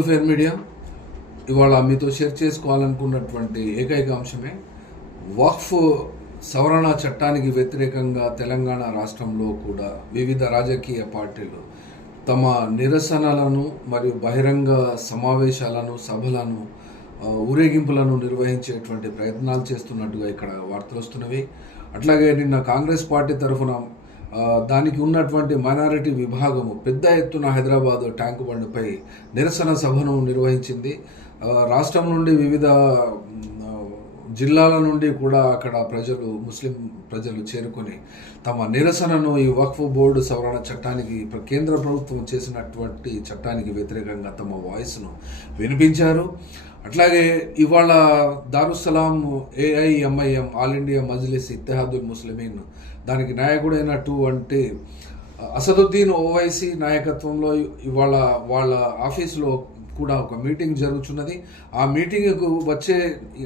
To fair media ఇవాళ మీతో share చేసుకోవాలనుకున్నటువంటి ఏకైక అంశమే వక్ఫ్ సవరణ చట్టానికి వ్యతిరేకంగా తెలంగాణ రాష్ట్రంలో కూడా వివిధ రాజకీయ పార్టీలు తమ నిరసనలను మరియు బహిరంగ సమావేశాలను సభలను ఊరేగింపులను నిర్వహించేటువంటి ప్రయత్నాలు చేస్తున్నట్టుగా ఇక్కడ వార్తలు వస్తున్నవి. అట్లాగే నిన్న కాంగ్రెస్ పార్టీ తరఫున దానికి ఉన్నటువంటి మైనారిటీ విభాగము పెద్ద ఎత్తున హైదరాబాద్ ట్యాంకు బండ్పై నిరసన సభను నిర్వహించింది. రాష్ట్రం నుండి వివిధ జిల్లాల నుండి కూడా అక్కడ ప్రజలు ముస్లిం ప్రజలు చేరుకొని తమ నిరసనను ఈ వక్ఫ్ బోర్డు సవరణ చట్టానికి ప్ర- కేంద్ర ప్రభుత్వం చేసినటువంటి చట్టానికి వ్యతిరేకంగా తమ వాయిస్ను వినిపించారు. అట్లాగే ఇవాళ Darussalam AIMIM all India Majlis Ittehadul Muslimeen దానికి నాయకుడైనట్టు అంటే అసదుద్దీన్ ఓవైసీ నాయకత్వంలో ఇవాళ వాళ్ళ ఆఫీసులో కూడా ఒక మీటింగ్ జరుగుతున్నది ఆ మీటింగ్కు వచ్చే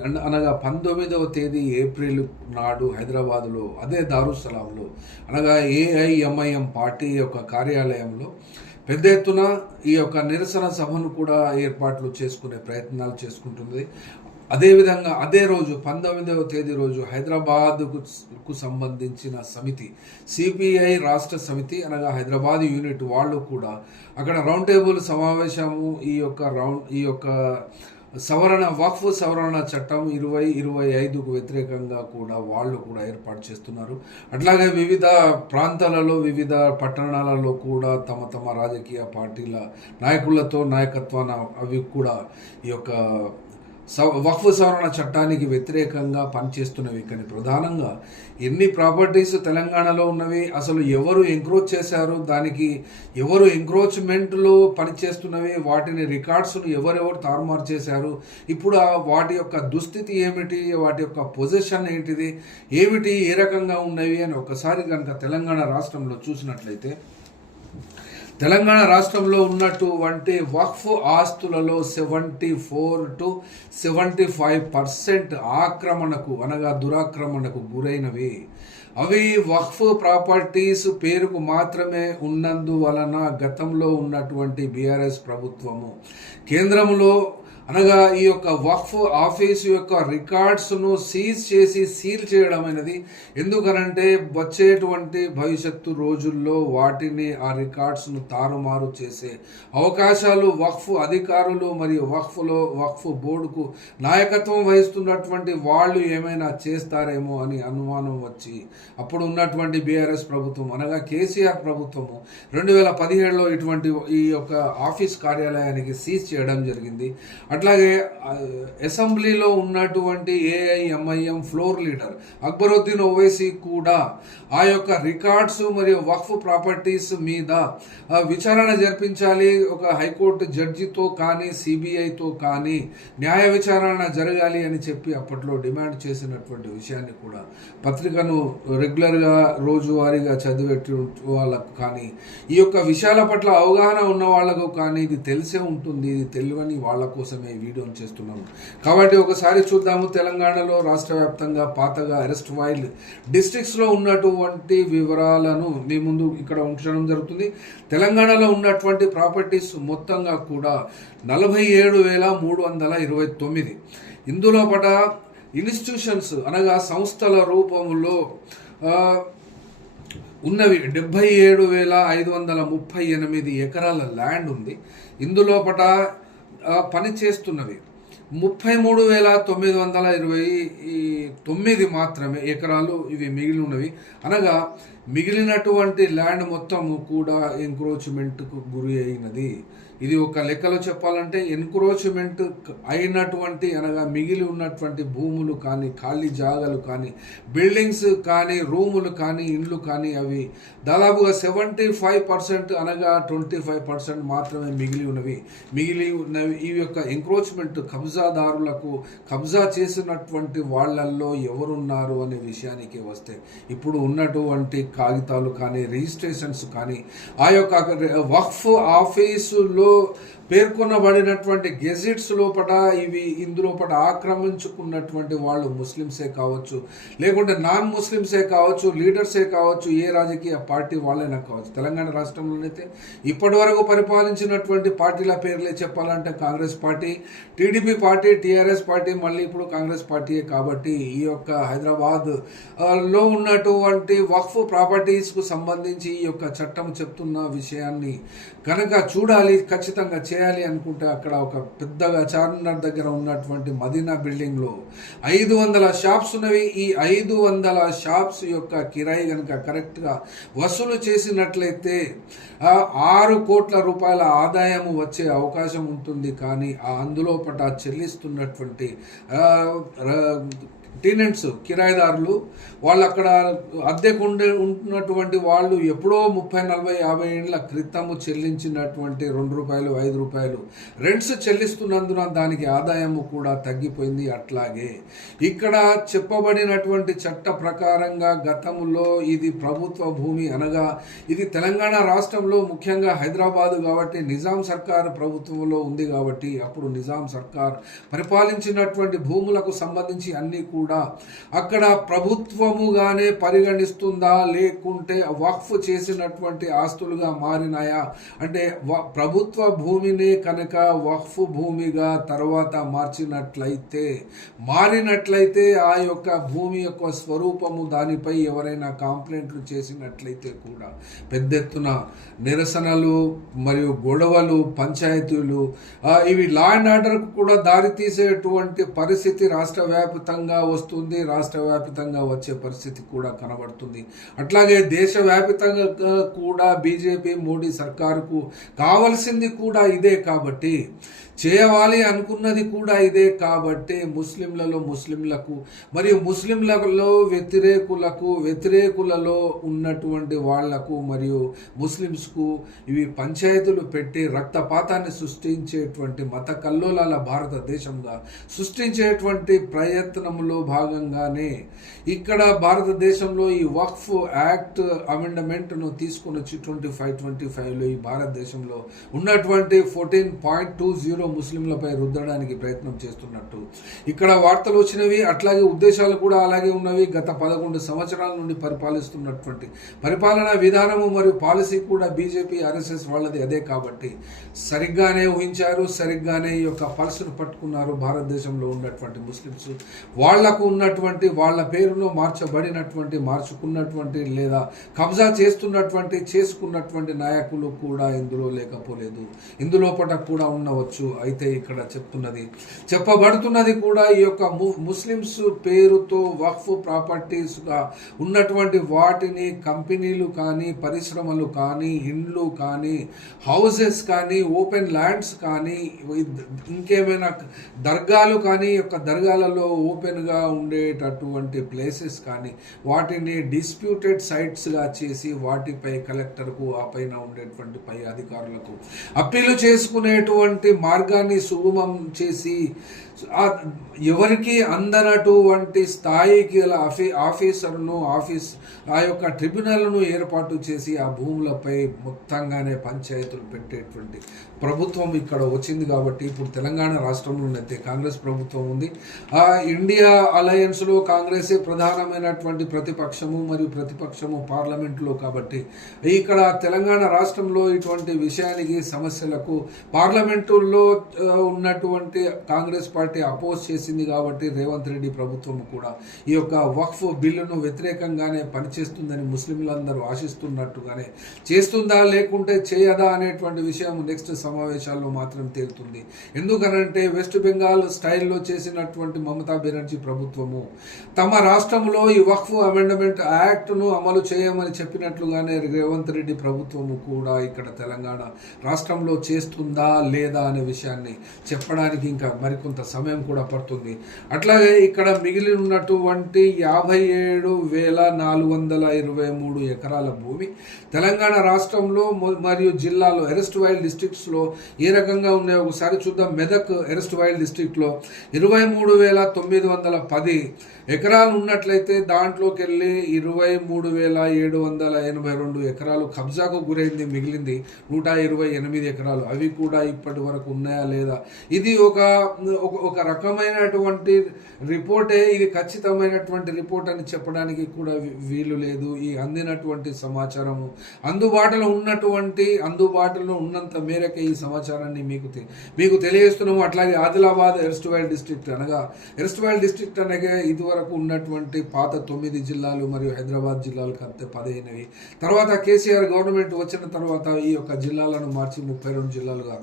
అన- అనగా పంతొమ్మిదవ తేదీ ఏప్రిల్ నాడు హైదరాబాదులో అదే దారుసలాంలో అనగా ఏఐఎంఐఎం పార్టీ యొక్క కార్యాలయంలో పెద్ద ఎత్తున ఈ యొక్క నిరసన సభను కూడా ఏర్పాట్లు చేసుకునే ప్రయత్నాలు చేసుకుంటుంది అదేవిధంగా అదే రోజు పంతొమ్మిదవ తేదీ రోజు హైదరాబాద్కు సంబంధించిన సమితి సిపిఐ రాష్ట్ర సమితి అనగా హైదరాబాద్ యూనిట్ వాళ్ళు కూడా అక్కడ రౌండ్ టేబుల్ సమావేశము ఈ యొక్క రౌండ్ ఈ యొక్క సవరణ వక్ఫ్ సవరణ చట్టం ఇరవై ఇరవై ఐదుకు వ్యతిరేకంగా కూడా వాళ్ళు కూడా ఏర్పాటు చేస్తున్నారు. అట్లాగే వివిధ ప్రాంతాలలో వివిధ పట్టణాలలో కూడా తమ తమ రాజకీయ పార్టీల నాయకులతో నాయకత్వాన అవి కూడా ఈ యొక్క వక్ఫ్ సవరణ చట్టానికి వ్యతిరేకంగా పనిచేస్తున్నవి. కానీ ప్రధానంగా ఎన్ని ప్రాపర్టీస్ తెలంగాణలో ఉన్నవి అసలు ఎవరు ఎంక్రోచ్ చేశారు దానికి ఎవరు ఎంక్రోచ్మెంట్లో పనిచేస్తున్నవి వాటిని రికార్డ్స్ను ఎవరెవరు తారుమారు చేశారు ఇప్పుడు వాటి యొక్క దుస్థితి ఏమిటి వాటి యొక్క పొజిషన్ ఏంటిది ఏమిటి ఏ రకంగా ఉన్నవి అని ఒకసారి కనుక తెలంగాణ రాష్ట్రంలో చూసినట్లయితే తెలంగాణ రాష్ట్రంలో ఉన్నటువంటి వక్ఫ్ ఆస్తులలో seventy four to seventy five percent ఆక్రమణకు అనగా దురాక్రమణకు గురైనవి. అవి వక్ఫ్ ప్రాపర్టీస్ పేరుకు మాత్రమే ఉన్నందువలన గతంలో ఉన్నటువంటి బీఆర్ఎస్ ప్రభుత్వము కేంద్రంలో అనగా ఈ యొక్క వక్ఫ్ ఆఫీస్ యొక్క రికార్డ్స్ను సీజ్ చేసి సీల్ చేయడం అనేది ఎందుకనంటే వచ్చేటువంటి భవిష్యత్తు రోజుల్లో వాటిని ఆ రికార్డ్స్ను తారుమారు చేసే అవకాశాలు వక్ఫ్ అధికారులు మరియు వక్ఫ్లో వక్ఫ్ బోర్డుకు నాయకత్వం వహిస్తున్నటువంటి వాళ్ళు ఏమైనా చేస్తారేమో అని అనుమానం వచ్చి అప్పుడు ఉన్నటువంటి బీఆర్ఎస్ ప్రభుత్వం అనగా కేసీఆర్ ప్రభుత్వము రెండు వేల పదిహేడులో ఇటువంటి ఈ యొక్క ఆఫీస్ కార్యాలయానికి సీజ్ చేయడం జరిగింది. అట్లాగే అసెంబ్లీలో ఉన్నటువంటి AIMIM floor leader Akbaruddin Owaisi కూడా ఆ యొక్క రికార్డ్స్ మరియు వక్ఫ్ ప్రాపర్టీస్ మీద విచారణ జరిపించాలి. ఒక హైకోర్టు జడ్జితో కానీ సిబిఐతో కానీ న్యాయ విచారణ జరగాలి అని చెప్పి అప్పట్లో డిమాండ్ చేసినటువంటి విషయాన్ని కూడా పత్రికను రెగ్యులర్గా రోజువారీగా చదివే వాళ్ళకు కానీ ఈ యొక్క విషయాల పట్ల అవగాహన ఉన్న వాళ్ళకు కానీ ఇది తెలిసే ఉంటుంది. ఇది తెలియని వాళ్ళ కోసమే ఈ చేస్తున్నాము. కాబట్టి ఒకసారి చూద్దాము తెలంగాణలో రాష్ట్ర వ్యాప్తంగా పాతగా అరెస్ట్ వాయిల్ డిస్ట్రిక్ట్స్లో ఉన్నటువంటి వివరాలను మీ ముందు ఇక్కడ ఉంచడం జరుగుతుంది. తెలంగాణలో ఉన్నటువంటి ప్రాపర్టీస్ మొత్తంగా కూడా నలభై ఏడు వేల మూడు వందల ఇరవై తొమ్మిది. ఇందులో పట ఇన్స్టిట్యూషన్స్ అనగా సంస్థల రూపంలో ఉన్నవి డెబ్బై ఏడు వేల ఐదు వందల ముప్పై ఎనిమిది ఎకరాల ల్యాండ్ ఉంది. ఇందులోపట పట పని చేస్తున్నవి ముప్పై మూడు వేల తొమ్మిది వందల ఇరవై ఈ తొమ్మిది మాత్రమే ఎకరాలు ఇవి మిగిలి ఉన్నవి అనగా మిగిలినటువంటి ల్యాండ్ మొత్తము కూడా ఎంక్రోచ్మెంట్కు గురి అయినది. ఇది ఒక లెక్కలో చెప్పాలంటే ఎన్క్రోచ్మెంట్ అయినటువంటి అనగా మిగిలి ఉన్నటువంటి భూములు కానీ ఖాళీ జాగాలు కానీ బిల్డింగ్స్ కానీ రూములు కానీ ఇండ్లు కానీ అవి దాదాపుగా సెవెంటీ ఫైవ్ పర్సెంట్ అనగా ట్వంటీ ఫైవ్ పర్సెంట్ మాత్రమే మిగిలి ఉన్నవి. మిగిలి ఉన్నవి ఈ యొక్క ఎంక్రోచ్మెంట్ కబ్జాదారులకు కబ్జా చేసినటువంటి వాళ్ళల్లో ఎవరున్నారు అనే విషయానికి వస్తే ఇప్పుడు ఉన్నటువంటి కాగితాలు కానీ రిజిస్ట్రేషన్స్ కానీ ఆ యొక్క వక్ఫ్ ఆఫీసులో పేర్కొనబడినటువంటి గెజిట్స్ లోపల ఇవి ఇందులోపల ఆక్రమించుకున్నటువంటి వాళ్ళు ముస్లిమ్సే కావచ్చు లేకుంటే నాన్ ముస్లిమ్సే కావచ్చు లీడర్సే కావచ్చు ఏ రాజకీయ పార్టీ వాళ్ళైనా కావచ్చు. తెలంగాణ రాష్ట్రంలోనైతే ఇప్పటి వరకు పరిపాలించినటువంటి పార్టీల పేర్లే చెప్పాలంటే Congress party TDP party TRS party మళ్ళీ ఇప్పుడు కాంగ్రెస్ పార్టీయే కాబట్టి ఈ యొక్క హైదరాబాద్లో ఉన్నటువంటి వక్ఫ్ ప్రాపర్టీస్కు సంబంధించి ఈ యొక్క చట్టం చెప్తున్న విషయాన్ని కనుక చూడాలి ఖచ్చితంగా చేయాలి అనుకుంటే అక్కడ ఒక పెద్దగా చార్మినార్ దగ్గర ఉన్నటువంటి మదీనా బిల్డింగ్లో ఐదు వందల షాప్స్ ఉన్నవి. ఈ ఐదు వందల షాప్స్ యొక్క కిరాయి కనుక కరెక్ట్గా వసూలు చేసినట్లయితే ఆరు కోట్ల రూపాయల ఆదాయము వచ్చే అవకాశం ఉంటుంది. కానీ అందులో పట చెల్లిస్తున్నటువంటి ఆ, టెనెంట్స్ కిరాయిదారులు వాళ్ళు అక్కడ అద్దెకు ఉండే ఉంటున్నటువంటి వాళ్ళు ఎప్పుడో ముప్పై నలభై యాభై ఏళ్ళ క్రితము చెల్లించినటువంటి రెండు రూపాయలు ఐదు రూపాయలు. రెంట్స్ చెల్లిస్తున్నందున దానికి ఆదాయము కూడా తగ్గిపోయింది అట్లాగే. ఇక్కడ చెప్పబడినటువంటి చట్ట ప్రకారంగా గతంలో ఇది ప్రభుత్వ భూమి అనగా ఇది తెలంగాణ రాష్ట్రంలో ముఖ్యంగా హైదరాబాదు కాబట్టి నిజాం సర్కార్ ప్రభుత్వంలో ఉంది కాబట్టి అప్పుడు నిజాం సర్కార్ పరిపాలించినటువంటి భూములకు సంబంధించి అన్నీ కూడా అక్కడ ప్రభుత్వముగానే పరిగణిస్తుందా లేకుంటే వక్ఫ్ చేసినటువంటి ఆస్తులుగా మారినాయా? అంటే వ- ప్రభుత్వ భూమిని కనుక వక్ఫ్ భూమిగా తర్వాత మార్చినట్లయితే మారినట్లయితే ఆ యొక్క భూమి యొక్క స్వరూపము దానిపై ఎవరైనా కంప్లైంట్లు చేసినట్లయితే కూడా పెద్ద ఎత్తున నిరసనలు మరియు గొడవలు పంచాయతీలు ఇవి లా అండ్ ఆర్డర్కు కూడా దారితీసేటువంటి పరిస్థితి రాష్ట్ర వ్యాప్తంగా వస్తుంది. రాష్ట్ర వ్యాప్తంగా వచ్చే పరిస్థితి కూడా కనబడుతుంది. అట్లాగే దేశవ్యాప్తంగా కూడా బీజేపీ మోడీ సర్కారుకు కావలసింది కూడా ఇదే కాబట్టి చేయవాలి అనుకున్నది కూడా ఇదే కాబట్టి ముస్లింలలో ముస్లింలకు మరియు ముస్లింలలో వ్యతిరేకులకు వ్యతిరేకులలో ఉన్నటువంటి వాళ్ళకు మరియు ముస్లిమ్స్కు ఇవి పంచాయతీలు పెట్టి రక్తపాతాన్ని సృష్టించేటువంటి మత కల్లోలాల భారతదేశంగా సృష్టించేటువంటి ప్రయత్నంలో భాగంగానే ఇక్కడ భారతదేశంలో ఈ వక్ఫ్ యాక్ట్ అమెండమెంట్ను తీసుకొని వచ్చి ట్వంటీ ఫైవ్ ట్వంటీ ఫైవ్లో ఈ భారతదేశంలో ఉన్నటువంటి ఫోర్టీన్ పాయింట్ టూ జీరో ముస్లింలపై రుద్దడానికి ప్రయత్నం చేస్తున్నట్టు. ఇక్కడ వార్తలు వచ్చినవి అట్లాగే ఉద్దేశాలు కూడా అలాగే ఉన్నవి. గత పదకొండు సంవత్సరాల నుండి పరిపాలిస్తున్నటువంటి పరిపాలనా విధానము మరియు పాలసీ కూడా బీజేపీ ఆర్ఎస్ఎస్ వాళ్ళది అదే కాబట్టి. సరిగ్గానే ఊహించారు సరిగ్గానే ఈ యొక్క పల్సును పట్టుకున్నారు భారతదేశంలో ఉన్నటువంటి ముస్లిమ్స్. వాళ్ళకు ఉన్నటువంటి వాళ్ళ పేరును మార్చబడినటువంటి మార్చుకున్నటువంటి లేదా కబ్జా చేస్తున్నటువంటి చేసుకున్నటువంటి నాయకులు కూడా ఇందులో లేకపోలేదు. ఇందులో పట కూడా ఉండవచ్చు. అయితే ఇక్కడ చెప్తున్నది. చెప్పబడుతున్నది కూడా ఈ యొక్క ము- ముస్లిమ్స్ పేరుతో వక్ఫ్ ప్రాపర్టీస్గా ఉన్నటువంటి వాటిని కంపెనీలు కానీ పరిశ్రమలు కానీ ఇండ్లు కానీ హౌసెస్ కానీ ఓపెన్ ల్యాండ్స్ కానీ ఇంకేమైనా దర్గాలు కానీ యొక్క దర్గాలలో ఓపెన్గా ఉండేటటువంటి ప్లేసెస్ కానీ వాటిని డిస్ప్యూటెడ్ సైట్స్గా చేసి వాటిపై కలెక్టర్కు ఆ పైన ఉండేటువంటి పై అధికారులకు అప్పీలు చేసుకునేటువంటి మార్గాన్ని సుగమం చేసి ఎవరికి అందనటువంటి స్థాయికి గల ఆఫీ ఆఫీసర్ను ఆఫీస్ ఆ యొక్క ట్రిబ్యునల్ను ఏర్పాటు చేసి ఆ భూములపై మొత్తంగానే పంచాయతీలు పెట్టేటువంటి ప్రభుత్వం ఇక్కడ వచ్చింది కాబట్టి ఇప్పుడు తెలంగాణ రాష్ట్రంలోనైతే కాంగ్రెస్ ప్రభుత్వం ఉంది. ఆ ఇండియా అలయన్స్లో కాంగ్రెసే ప్రధానమైనటువంటి ప్రతిపక్షము మరియు ప్రతిపక్షము పార్లమెంట్లో కాబట్టి ఇక్కడ తెలంగాణ రాష్ట్రంలో ఇటువంటి విషయానికి సమస్యలకు పార్లమెంటులో ఉన్నటువంటి కాంగ్రెస్ పార్టీ అపోజ్ చేసింది కాబట్టి రేవంత్ రెడ్డి ప్రభుత్వం కూడా ఈ యొక్క వక్ఫ్ బిల్లును వ్యతిరేకంగానే పనిచేస్తుందని ముస్లింలందరూ ఆశిస్తున్నట్టుగానే చేస్తుందా లేకుంటే చేయదా అనేటువంటి విషయం నెక్స్ట్ సమావేశాల్లో మాత్రం తేలుతుంది. ఎందుకనంటే వెస్ట్ బెంగాల్ స్టైల్లో చేసినటువంటి మమతా బెనర్జీ ప్రభుత్వము తమ రాష్ట్రంలో ఈ వక్ఫ్ అమెండ్మెంట్ యాక్ట్ను అమలు చేయమని చెప్పినట్లుగానే రేవంత్ రెడ్డి ప్రభుత్వము కూడా ఇక్కడ తెలంగాణ రాష్ట్రంలో చేస్తుందా లేదా అనే విషయాన్ని చెప్పడానికి ఇంకా మరికొంత సమయం కూడా పడుతుంది. అట్లాగే ఇక్కడ మిగిలి ఉన్నటువంటి యాభై ఏడు వేల నాలుగు వందల ఇరవై మూడు ఎకరాల భూమి తెలంగాణ రాష్ట్రంలో మరియు జిల్లాలో ఎరెస్ట్ వైల్ డిస్ట్రిక్ట్స్లో ఏ రకంగా ఉన్నాయో ఒకసారి చూద్దాం. మెదక్ ఎరెస్ట్ వైల్ డిస్ట్రిక్ట్లో ఇరవై మూడు వేల తొమ్మిది వందల పది ఎకరాలు ఉన్నట్లయితే దాంట్లోకి వెళ్ళి ఇరవై మూడు వేల ఏడు వందల ఎనభై రెండు ఎకరాలు కబ్జాకు గురైంది మిగిలింది నూట ఇరవై ఎనిమిది ఎకరాలు. అవి కూడా ఇప్పటి వరకు ఉన్నాయా లేదా? ఇది ఒక ఒక- రకమైనటువంటి రిపోర్టే ఇది ఖచ్చితమైనటువంటి రిపోర్ట్ అని చెప్పడానికి కూడా వీలు లేదు. ఈ అందినటువంటి సమాచారము అందుబాటులో ఉన్నటువంటి అందుబాటులో ఉన్నంత మేరకే ఈ సమాచారాన్ని మీకు మీకు తెలియజేస్తున్నాము. అట్లాగే ఆదిలాబాద్ ఎర్స్ట్వైల్ డిస్ట్రిక్ట్ అనగా ఎర్స్ట్వైల్ డిస్ట్రిక్ట్ అనగా ఇదివరకు ఉన్నటువంటి పాత తొమ్మిది జిల్లాలు మరియు హైదరాబాద్ జిల్లాలు కలిపితే పదిహేనవి. తర్వాత కేసీఆర్ గవర్నమెంట్ వచ్చిన తర్వాత ఈ యొక్క జిల్లాలను మార్చి ముప్పై రెండు జిల్లాలుగా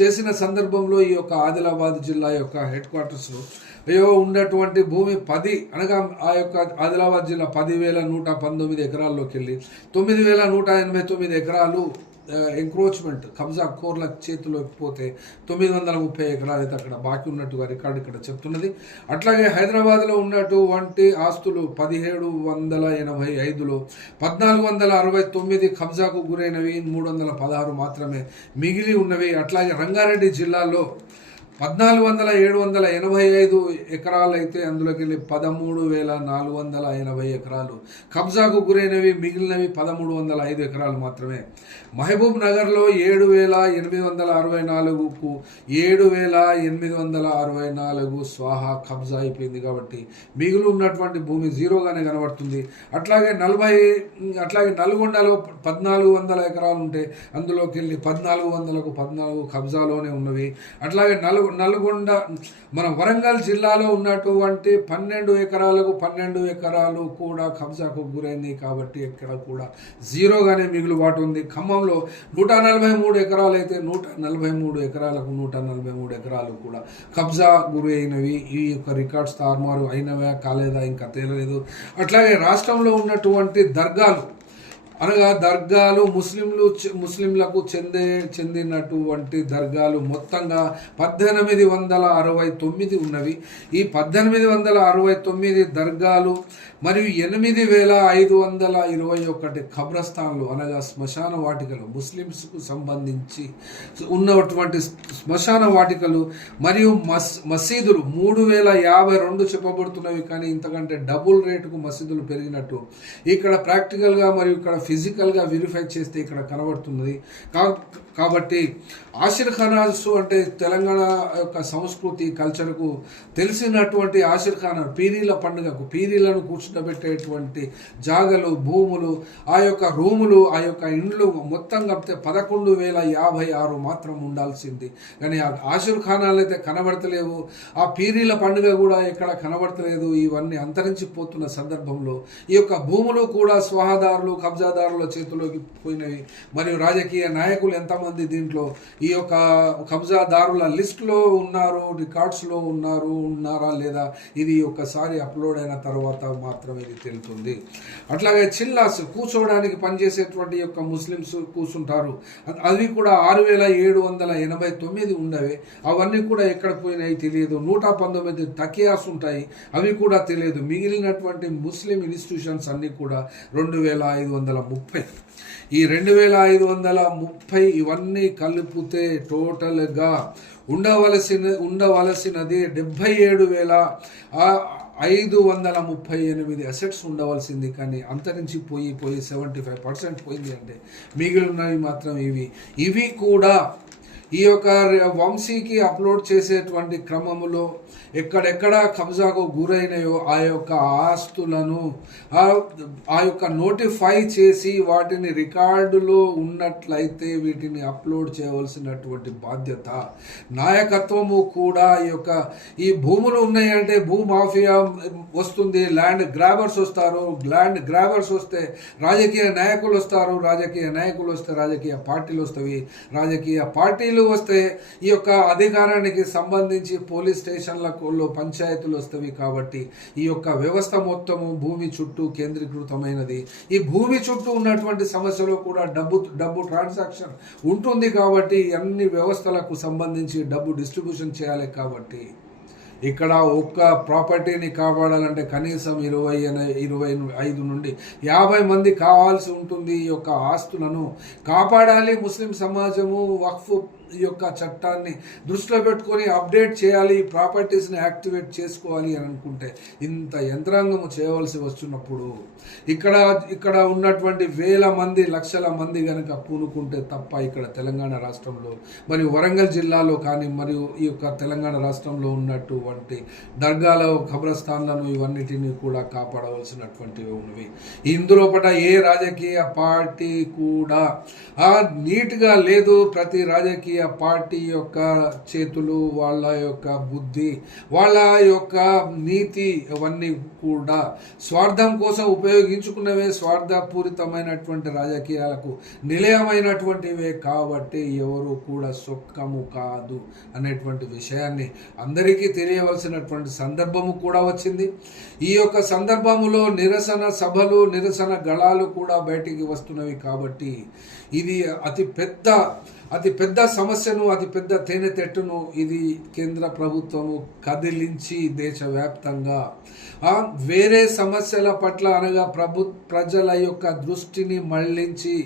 చేసిన సందర్భంలో ఈ యొక్క ఆదిలాబాద్ జిల్లా యొక్క హెడ్ క్వార్టర్స్లో ఏవో ఉన్నటువంటి భూమి పది అనగా ఆ యొక్క ఆదిలాబాద్ జిల్లా పదివేల నూట పంతొమ్మిది ఎకరాల్లోకి వెళ్ళి తొమ్మిది వేల నూట ఎనభై తొమ్మిది ఎకరాలు ఎంక్రోచ్మెంట్ కబ్జా కోర్ల చేతిలోకి పోతే తొమ్మిది వందల ముప్పై ఎకరాలు అయితే అక్కడ బాకీ ఉన్నట్టుగా రికార్డు ఇక్కడ చెప్తున్నది. అట్లాగే హైదరాబాద్లో ఉన్నటువంటి ఆస్తులు పదిహేడు వందల ఎనభై ఐదులో పద్నాలుగు వందల అరవై తొమ్మిది కబ్జాకు గురైనవి మూడు వందల పదహారు మాత్రమే మిగిలి ఉన్నవి. అట్లాగే రంగారెడ్డి జిల్లాలో పద్నాలుగు వందల ఏడు వందల ఎనభై ఐదు ఎకరాలు అయితే అందులోకి వెళ్ళి పదమూడు వేల నాలుగు వందల ఎనభై ఎకరాలు. కబ్జాకు గురైనవి మిగిలినవి పదమూడు వందల ఐదు ఎకరాలు మాత్రమే. మహబూబ్ నగర్లో ఏడు వేల ఎనిమిది వందల అరవై నాలుగుకు ఏడు వేల ఎనిమిది వందల అరవై నాలుగు స్వాహా కబ్జా అయిపోయింది కాబట్టి మిగిలి ఉన్నటువంటి భూమి జీరోగానే కనబడుతుంది. అట్లాగే నలభై అట్లాగే నల్గొండలో పద్నాలుగు వందల ఎకరాలు ఉంటే అందులోకి వెళ్ళి పద్నాలుగు వందలకు పద్నాలుగు కబ్జాలోనే ఉన్నవి. అట్లాగే నలుగు నల్గొండ మన వరంగల్ జిల్లాలో ఉన్నటువంటి పన్నెండు ఎకరాలకు పన్నెండు ఎకరాలు కూడా కబ్జాకు గురైంది కాబట్టి ఎక్కడ కూడా జీరోగానే మిగులుబాటు ఉంది. ఖమ్మంలో నూట నలభై మూడు ఎకరాలు అయితే నూట నలభై మూడు ఎకరాలకు నూట నలభై మూడు ఎకరాలు కూడా కబ్జా గురి అయినవి ఈ యొక్క రికార్డ్స్ తారుమారు అయినవా కాలేదా? ఇంకా తేలలేదు. అట్లాగే రాష్ట్రంలో ఉన్నటువంటి దర్గాలు అనగా దర్గాలు ముస్లింలు ముస్లింలకు చెందే చెందినటువంటి దర్గాలు మొత్తంగా పద్దెనిమిది వందల అరవై తొమ్మిది ఉన్నవి. ఈ పద్దెనిమిది వందల అరవై తొమ్మిది దర్గాలు మరియు ఎనిమిది వేల ఐదు వందల ఇరవై ఒకటి ఖబ్రస్థాన్లు అనగా శ్మశాన వాటికలు ముస్లిమ్స్కు సంబంధించి ఉన్నటువంటి శ్మశాన వాటికలు మరియు మస్ మసీదులు. మూడు వేల యాభై రెండు చెప్పబడుతున్నవి కానీ ఇంతకంటే డబుల్ రేటుకు మసీదులు పెరిగినట్టు. ఇక్కడ ప్రాక్టికల్గా మరియు ఇక్కడ ఫిజికల్గా వెరిఫై చేస్తే ఇక్కడ కనబడుతున్నది. కా కాబట్టి ఆషిర్ ఖానాస్ అంటే తెలంగాణ యొక్క సంస్కృతి కల్చర్కు తెలిసినటువంటి ఆషిర్ ఖాన్ పీరీల పండుగకు పీరీలను కూర్చుండబెట్టేటువంటి జాగలు భూములు ఆ యొక్క రూములు ఆ యొక్క ఇండ్లు మొత్తం కలిపితే పదకొండు వేల యాభై ఆరు మాత్రం ఉండాల్సింది. కానీ ఆ ఆషిర్ ఖానాలు అయితే కనబడతలేవు. ఆ పీరీల పండుగ కూడా ఎక్కడ కనబడతలేదు. ఇవన్నీ అంతరించిపోతున్న సందర్భంలో ఈ యొక్క భూములు కూడా స్వాహదారులు కబ్జాదారుల చేతిలోకి పోయినవి. మరియు రాజకీయ నాయకులు ఎంతమంది దీంట్లో ఈ యొక్క కబ్జాదారుల లిస్టులో ఉన్నారు రికార్డ్స్లో ఉన్నారు ఉన్నారా లేదా ఇది ఒకసారి అప్లోడ్ అయిన తర్వాత మాత్రమే ఇది తెలుస్తుంది. అట్లాగే చిల్లాస్ కూర్చోవడానికి పనిచేసేటువంటి యొక్క ముస్లిమ్స్ కూర్చుంటారు. అవి కూడా ఆరు వేల ఏడు వందల ఎనభై తొమ్మిది ఉండవి. అవన్నీ కూడా ఎక్కడ పోయినాయి తెలియదు. నూట పంతొమ్మిది తకియాస్ ఉంటాయి. అవి కూడా తెలియదు. మిగిలినటువంటి ముస్లిం ఇన్స్టిట్యూషన్స్ అన్నీ కూడా రెండు వేల ఐదు వందల ముప్పై. ఈ రెండు వేల ఐదు వందల ముప్పై ఇవన్నీ కలిపితే టోటల్గా ఉండవలసిన ఉండవలసినది డెబ్భై ఏడు వేల ఐదు వందల ముప్పై ఎనిమిది అసెట్స్ ఉండవలసింది. కానీ అంతరించి పోయి పోయి సెవెంటీ ఫైవ్ పర్సెంట్ పోయింది అంటే మిగిలినవి మాత్రం ఇవి. ఇవి కూడా ఈ యొక్క వంశీకి అప్లోడ్ చేసేటువంటి క్రమములో ఎక్కడెక్కడ కబ్జాకు గురైనయో ఆ యొక్క ఆస్తులను ఆ ఆ యొక్క నోటిఫై చేసి వాటిని రికార్డులో ఉన్నట్లయితే వీటిని అప్లోడ్ చేయవలసినటువంటి బాధ్యత నాయకత్వము కూడా ఈ యొక్క ఈ భూములు ఉన్నాయంటే భూ మాఫియా వస్తుంది ల్యాండ్ గ్రాబర్స్ వస్తారు ల్యాండ్ గ్రాబర్స్ వస్తే రాజకీయ నాయకులు వస్తారు రాజకీయ నాయకులు వస్తే రాజకీయ పార్టీలు వస్తాయి రాజకీయ పార్టీలు వస్తే ఈ యొక్క అధికారానికి సంబంధించి పోలీస్ స్టేషన్లకు పంచాయతీలు వస్తవి కాబట్టి ఈ యొక్క వ్యవస్థ మొత్తము భూమి చుట్టూ కేంద్రీకృతమైనది. ఈ భూమి చుట్టూ ఉన్నటువంటి సమస్యలో కూడా డబ్బు డబ్బు ట్రాన్సాక్షన్ ఉంటుంది కాబట్టి అన్ని వ్యవస్థలకు సంబంధించి డబ్బు డిస్ట్రిబ్యూషన్ చేయాలి కాబట్టి. ఇక్కడ ఒక్క ప్రాపర్టీని కాపాడాలంటే కనీసం ఇరవై ఇరవై ఐదు నుండి యాభై మంది కావాల్సి ఉంటుంది ఈ యొక్క ఆస్తులను. కాపాడాలి ముస్లిం సమాజము వక్ఫ్ యొక్క చట్టాన్ని దృష్టిలో పెట్టుకొని అప్డేట్ చేయాలి ఈ ప్రాపర్టీస్ని యాక్టివేట్ చేసుకోవాలి అని అనుకుంటే ఇంత యంత్రాంగము చేయవలసి వస్తున్నప్పుడు ఇక్కడ ఇక్కడ ఉన్నటువంటి వేల మంది లక్షల మంది కనుక పూనుకుంటే తప్ప ఇక్కడ తెలంగాణ రాష్ట్రంలో మరియు వరంగల్ జిల్లాలో కానీ మరియు ఈ యొక్క తెలంగాణ రాష్ట్రంలో ఉన్నటువంటి దర్గాల ఖబరస్థాన్లను ఇవన్నిటిని కూడా కాపాడవలసినటువంటివి ఉన్నవి. ఇందులో పట ఏ రాజకీయ పార్టీ కూడా నీట్గా లేదు ప్రతి రాజకీయ పార్టీ యొక్క చేతులు వాళ్ళ యొక్క బుద్ధి వాళ్ళ యొక్క నీతి అవన్నీ కూడా స్వార్థం కోసం ఉపయోగించుకున్నవే స్వార్థపూరితమైనటువంటి రాజకీయాలకు నిలయమైనటువంటివే కాబట్టి ఎవరు కూడా సొక్కము కాదు అనేటువంటి విషయాన్ని అందరికీ తెలియవలసినటువంటి సందర్భము కూడా వచ్చింది. ఈ యొక్క సందర్భములో నిరసన సభలు నిరసన గళాలు కూడా బయటికి వస్తున్నవి కాబట్టి ఇది అతి పెద్ద అతి పెద్ద సమస్యను అతి పెద్ద తేనెతెట్టును ఇది కేంద్ర ప్రభుత్వము కదిలించి దేశవ్యాప్తంగా. వేరే సమస్యల పట్ల అనగా ప్రభు ప్రజల యొక్క దృష్టిని మళ్ళించి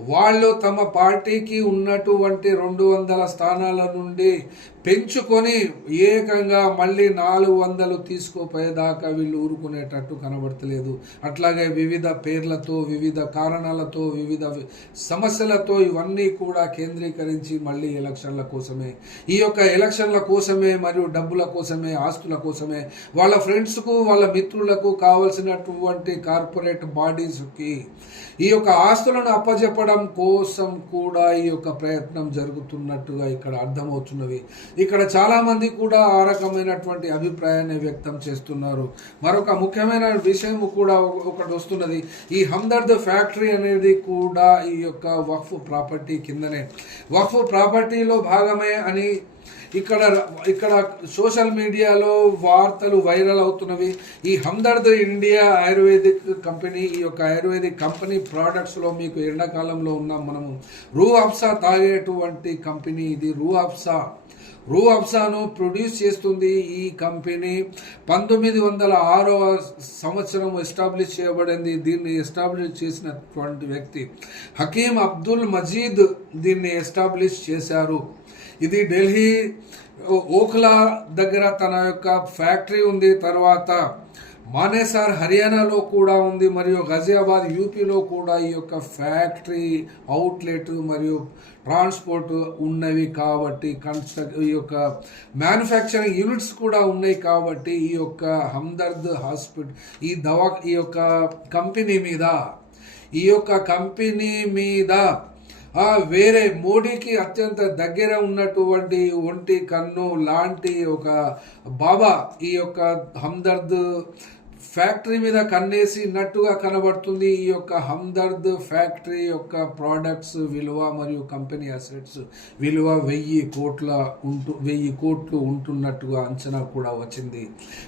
వాళ్ళు తమ పార్టీకి ఉన్నటువంటి రెండు వందల స్థానాల నుండి పెంచుకొని ఏకంగా మళ్ళీ నాలుగు వందలు తీసుకుపోయేదాకా వీళ్ళు ఊరుకునేటట్టు కనబడతలేదు. అట్లాగే వివిధ పేర్లతో వివిధ కారణాలతో వివిధ సమస్యలతో ఇవన్నీ కూడా కేంద్రీకరించి మళ్ళీ ఎలక్షన్ల కోసమే. ఈ యొక్క ఎలక్షన్ల కోసమే మరియు డబ్బుల కోసమే ఆస్తుల కోసమే వాళ్ళ ఫ్రెండ్స్కు వాళ్ళ మిత్రులకు కావలసినటువంటి కార్పొరేట్ బాడీస్కి ఈ యొక్క ఆస్తులను అప్పజెప్పడం కోసం కూడా ఈ యొక్క ప్రయత్నం జరుగుతున్నట్టుగా ఇక్కడ అర్థమవుతున్నవి ఇక్కడ చాలామంది కూడా ఆ రకమైనటువంటి అభిప్రాయాన్ని వ్యక్తం చేస్తున్నారు. మరొక ముఖ్యమైన విషయం కూడా ఒకటి వస్తున్నది. ఈ హందర్ద్ ఫ్యాక్టరీ అనేది కూడా ఈ యొక్క వక్ఫ్ ప్రాపర్టీ కిందనే. వక్ఫ్ ప్రాపర్టీలో భాగమే అని ఇక్కడ ఇక్కడ సోషల్ మీడియాలో వార్తలు వైరల్ అవుతున్నవి. ఈ హందర్ద్ ఇండియా ఆయుర్వేదిక్ కంపెనీ ఈ యొక్క ఆయుర్వేదిక్ కంపెనీ ప్రోడక్ట్స్లో మీకు ఎండాకాలంలో ఉన్నాం మనము రూ అప్సా తాగేటువంటి కంపెనీ ఇది రూ అప్సా. రూ అప్సాను ప్రొడ్యూస్ చేస్తుంది ఈ కంపెనీ. పంతొమ్మిది వందల ఆరవ సంవత్సరం ఎస్టాబ్లిష్ చేయబడింది. దీన్ని ఎస్టాబ్లిష్ చేసినటువంటి వ్యక్తి హకీం అబ్దుల్ మజీద్ దీన్ని ఎస్టాబ్లిష్ చేశారు. ఇది ఢిల్లీ ఓఖ్లా దగ్గర తన యొక్క ఫ్యాక్టరీ ఉంది తర్వాత మానేసార్ హర్యానాలో కూడా ఉంది మరియు గజియాబాద్ యూపీలో కూడా ఈ యొక్క ఫ్యాక్టరీ అవుట్లెట్ మరియు ట్రాన్స్పోర్ట్ ఉన్నవి కాబట్టి కన్స్ట్రక్ ఈ యొక్క మ్యానుఫ్యాక్చరింగ్ యూనిట్స్ కూడా ఉన్నాయి కాబట్టి ఈ యొక్క హందర్ద్ హాస్పిటల్ ఈ దవా ఈ యొక్క కంపెనీ మీద ఈ యొక్క కంపెనీ మీద వేరే మోడీకి అత్యంత దగ్గర ఉన్నటువంటి ఒంటి కన్ను లాంటి ఒక బాబా ఈ యొక్క హందర్ద్ ఫ్యాక్టరీ మీద కన్నేసినట్టుగా కనబడుతుంది ఈ యొక్క హందర్ద్ ఫ్యాక్టరీ యొక్క ప్రోడక్ట్స్ విలువ మరియు కంపెనీ అసెట్స్. విలువ వెయ్యి కోట్ల ఉంటు వెయ్యి కోట్లు ఉంటున్నట్టుగా అంచనా కూడా వచ్చింది.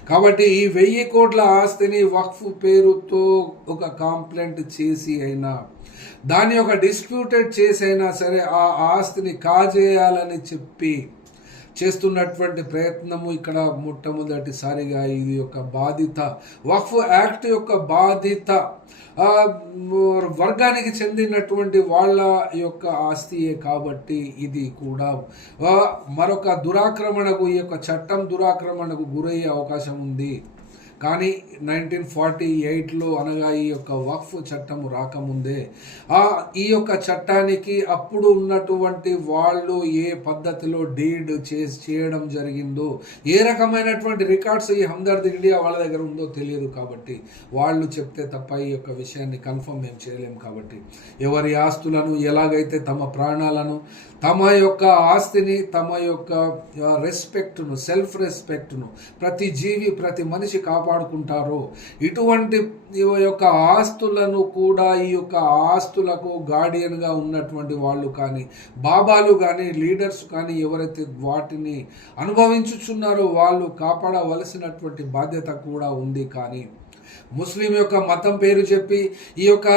కాబట్టి ఈ వెయ్యి కోట్ల ఆస్తిని వక్ఫ్ పేరుతో ఒక కాంప్లైంట్ చేసి అయినా దాని యొక్క డిస్ప్యూటెడ్ చేసైనా సరే ఆ ఆస్తిని కాజేయాలని చెప్పి చేస్తున్నటువంటి ప్రయత్నము ఇక్కడ మొట్టమొదటిసారిగా ఇది యొక్క బాధిత వక్ఫ్ యాక్ట్ యొక్క బాధిత వర్గానికి చెందినటువంటి వాళ్ళ యొక్క ఆస్తియే కాబట్టి ఇది కూడా మరొక దురాక్రమణకు ఈ యొక్క చట్టం దురాక్రమణకు గురయ్యే అవకాశం ఉంది. కానీ నైన్టీన్ ఫార్టీ ఎయిట్లో అనగా ఈ యొక్క వక్ఫ్ చట్టం రాకముందే ఆ ఈ యొక్క చట్టానికి అప్పుడు ఉన్నటువంటి వాళ్ళు ఏ పద్ధతిలో డీడ్ చేసి చేయడం జరిగిందో ఏ రకమైనటువంటి రికార్డ్స్ ఈ హమ్దర్ద్ ఇండియా వాళ్ళ దగ్గర ఉందో తెలియదు కాబట్టి వాళ్ళు చెప్తే తప్ప ఈ యొక్క విషయాన్ని కన్ఫర్మ్ మేము చేయలేము కాబట్టి ఎవరి ఆస్తులను ఎలాగైతే తమ ప్రాణాలను తమ యొక్క ఆస్తిని తమ యొక్క రెస్పెక్ట్ను సెల్ఫ్ రెస్పెక్ట్ను ప్రతి జీవి ప్రతి మనిషి కాపాడుకుంటారో. ఇటువంటి ఈ యొక్క ఆస్తులను కూడా ఈ యొక్క ఆస్తులకు గార్డియన్గా ఉన్నటువంటి వాళ్ళు కానీ బాబాలు కానీ లీడర్స్ కానీ ఎవరైతే వాటిని అనుభవించుచున్నారో వాళ్ళు కాపాడవలసినటువంటి బాధ్యత కూడా ఉంది కానీ ముస్లిం యొక్క మతం పేరు చెప్పి ఈ యొక్క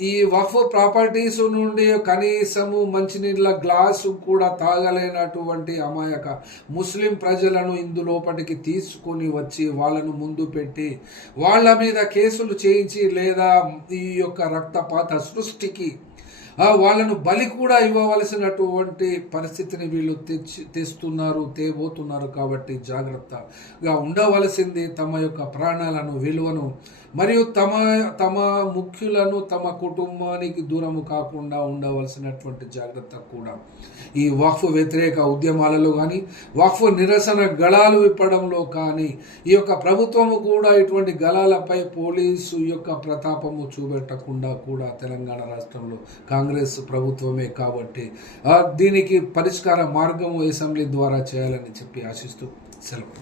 ఈ వఫ్ ప్రాపర్టీస్ నుండి కనీసము మంచినీళ్ళ గ్లాసు కూడా తాగలేనటువంటి అమాయక ముస్లిం ప్రజలను ఇందులోపటికి తీసుకొని వచ్చి వాళ్ళను ముందు పెట్టి వాళ్ళ మీద కేసులు చేయించి లేదా ఈ యొక్క రక్తపాత సృష్టికి వాళ్ళను బలి కూడా ఇవ్వవలసినటువంటి పరిస్థితిని వీళ్ళు తెచ్చి తెస్తున్నారు తేబోతున్నారు కాబట్టి జాగ్రత్తగా ఉండవలసింది తమ యొక్క ప్రాణాలను విలువను మరియు తమ తమ ముఖ్యులను తమ కుటుంబానికి దూరము కాకుండా ఉండవలసినటువంటి జాగ్రత్త కూడా. ఈ వక్ఫ్ వ్యతిరేక ఉద్యమాలలో కానీ వక్ఫ్ నిరసన గళాలు విప్పడంలో కానీ ఈ యొక్క ప్రభుత్వము కూడా ఇటువంటి గళాలపై పోలీసు యొక్క ప్రతాపము చూపెట్టకుండా కూడా తెలంగాణ రాష్ట్రంలో కాంగ్రెస్ కాంగ్రెస్ ప్రభుత్వమే కాబట్టి దీనికి పరిష్కార మార్గము అసెంబ్లీ ద్వారా చేయాలని చెప్పి ఆశిస్తూ సెలవు.